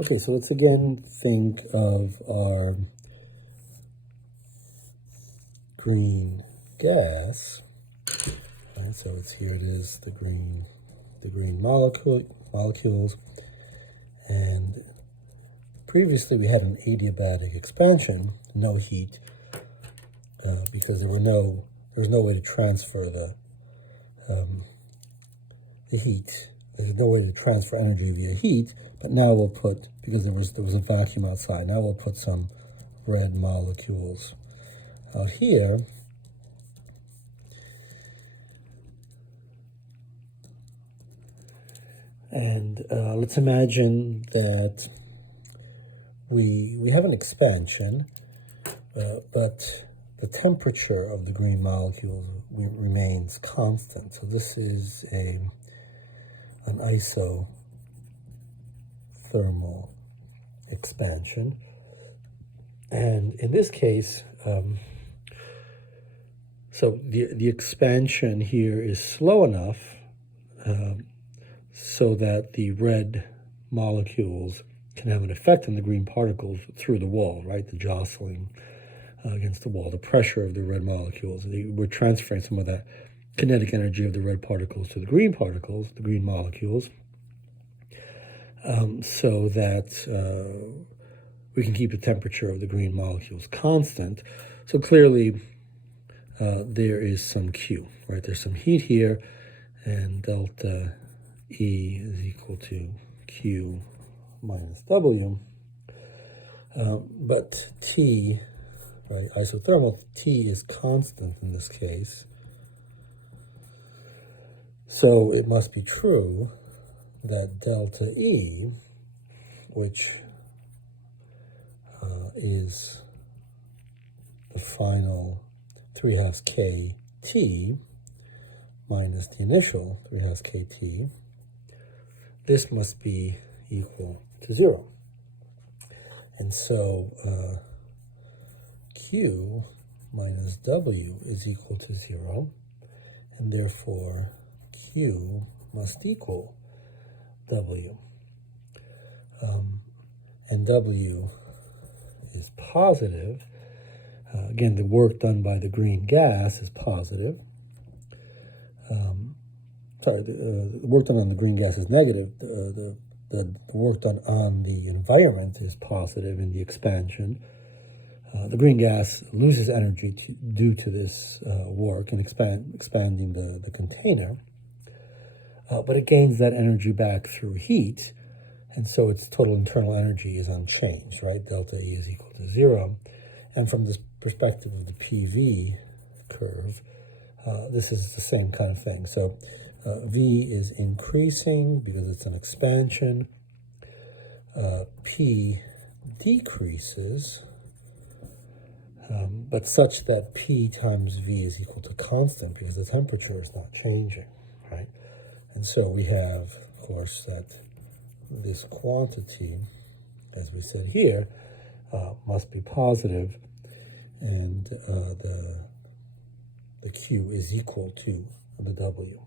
Okay, so let's again think of our green gas. Right, so here it is, the green molecules, and previously we had an adiabatic expansion, no heat, because there was no way to transfer the heat. There's no way to transfer energy via heat, but now we'll put, because there was a vacuum outside, now we'll put some red molecules out here. And let's imagine that we have an expansion, but the temperature of the green molecules remains constant. So this is an isothermal expansion. And in this case, so the expansion here is slow enough so that the red molecules can have an effect on the green particles through the wall, right? The jostling against the wall, the pressure of the red molecules. We're transferring some of that kinetic energy of the red particles to the green molecules, so that we can keep the temperature of the green molecules constant. So clearly there is some Q, right? There's some heat here, and delta E is equal to Q minus W. But T, right, isothermal, T is constant in this case. So it must be true that delta E, which is the final 3/2 kT minus the initial 3/2 kT, this must be equal to 0. And so Q minus W is equal to 0, and therefore Q must equal W. And W is positive. Again, the work done by the green gas is positive. The work done on the green gas is negative. The work done on the environment is positive in the expansion. The green gas loses energy due to this work in expanding the container, but it gains that energy back through heat, and so its total internal energy is unchanged, right? Delta E is equal to 0. And from this perspective of the PV curve, this is the same kind of thing. So V is increasing because it's an expansion. P decreases, but such that P times V is equal to constant because the temperature is not changing, right? And so we have, of course, that this quantity, as we said here, must be positive, and the Q is equal to the W.